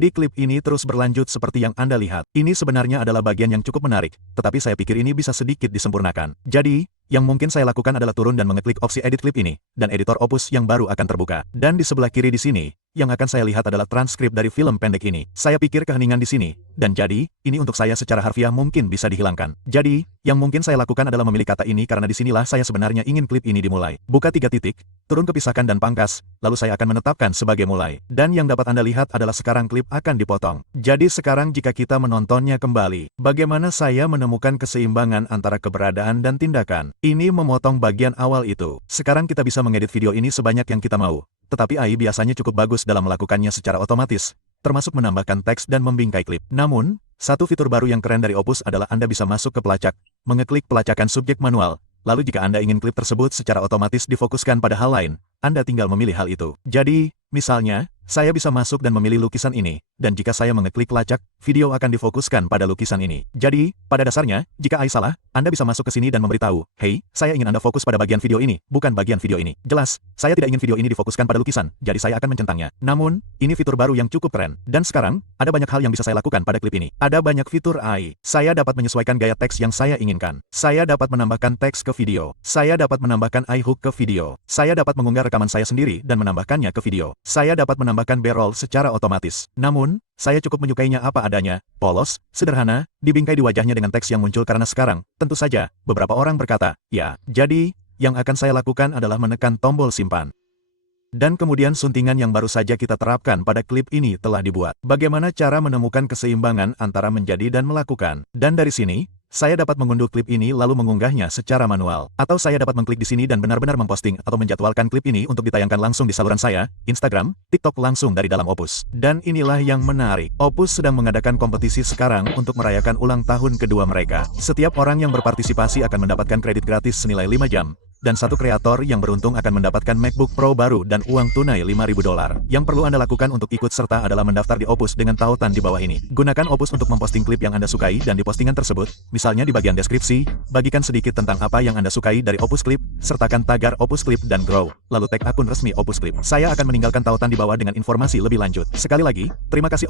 Di klip ini terus berlanjut seperti yang Anda lihat. Ini sebenarnya adalah bagian yang cukup menarik, tetapi saya pikir ini bisa sedikit disempurnakan. Jadi, yang mungkin saya lakukan adalah turun dan mengeklik opsi edit klip ini, dan editor Opus yang baru akan terbuka. Dan di sebelah kiri di sini, yang akan saya lihat adalah transkrip dari film pendek ini. Saya pikir keheningan di sini, dan jadi, ini untuk saya secara harfiah mungkin bisa dihilangkan. Jadi, yang mungkin saya lakukan adalah memilih kata ini karena disinilah saya sebenarnya ingin klip ini dimulai. Buka 3 titik, turun ke pisahkan dan pangkas, lalu saya akan menetapkan sebagai mulai. Dan yang dapat Anda lihat adalah sekarang klip akan dipotong. Jadi sekarang jika kita menontonnya kembali, bagaimana saya menemukan keseimbangan antara keberadaan dan tindakan? Ini memotong bagian awal itu. Sekarang kita bisa mengedit video ini sebanyak yang kita mau. Tetapi AI biasanya cukup bagus dalam melakukannya secara otomatis, termasuk menambahkan teks dan membingkai klip. Namun, satu fitur baru yang keren dari Opus adalah Anda bisa masuk ke pelacak, mengeklik pelacakan subjek manual, lalu jika Anda ingin klip tersebut secara otomatis difokuskan pada hal lain, Anda tinggal memilih hal itu. Jadi, misalnya, saya bisa masuk dan memilih lukisan ini, dan jika saya mengeklik pelacak, video akan difokuskan pada lukisan ini. Jadi, pada dasarnya, jika AI salah, Anda bisa masuk ke sini dan memberitahu, "Hey, saya ingin Anda fokus pada bagian video ini, bukan bagian video ini." Jelas, saya tidak ingin video ini difokuskan pada lukisan, jadi saya akan mencentangnya. Namun, ini fitur baru yang cukup keren. Dan sekarang, ada banyak hal yang bisa saya lakukan pada klip ini. Ada banyak fitur AI. Saya dapat menyesuaikan gaya teks yang saya inginkan. Saya dapat menambahkan teks ke video. Saya dapat menambahkan AI hook ke video. Saya dapat mengunggah rekaman saya sendiri dan menambahkannya ke video. Saya dapat menambahkan B-roll secara otomatis. Namun, saya cukup menyukainya apa adanya, polos, sederhana, dibingkai di wajahnya dengan teks yang muncul karena sekarang, tentu saja, beberapa orang berkata, ya. Jadi, yang akan saya lakukan adalah menekan tombol simpan. Dan kemudian suntingan yang baru saja kita terapkan pada klip ini telah dibuat. Bagaimana cara menemukan keseimbangan antara menjadi dan melakukan? Dan dari sini, saya dapat mengunduh klip ini lalu mengunggahnya secara manual. Atau saya dapat mengklik di sini dan benar-benar memposting atau menjadwalkan klip ini untuk ditayangkan langsung di saluran saya, Instagram, TikTok langsung dari dalam Opus. Dan inilah yang menarik. Opus sedang mengadakan kompetisi sekarang untuk merayakan ulang tahun kedua mereka. Setiap orang yang berpartisipasi akan mendapatkan kredit gratis senilai 5 jam. Dan satu kreator yang beruntung akan mendapatkan MacBook Pro baru dan uang tunai $5.000. Yang perlu Anda lakukan untuk ikut serta adalah mendaftar di Opus dengan tautan di bawah ini. Gunakan Opus untuk memposting klip yang Anda sukai dan di postingan tersebut, misalnya di bagian deskripsi, bagikan sedikit tentang apa yang Anda sukai dari Opus Clip, sertakan tagar Opus Clip dan Grow, lalu tag akun resmi Opus Clip. Saya akan meninggalkan tautan di bawah dengan informasi lebih lanjut. Sekali lagi, terima kasih Opus.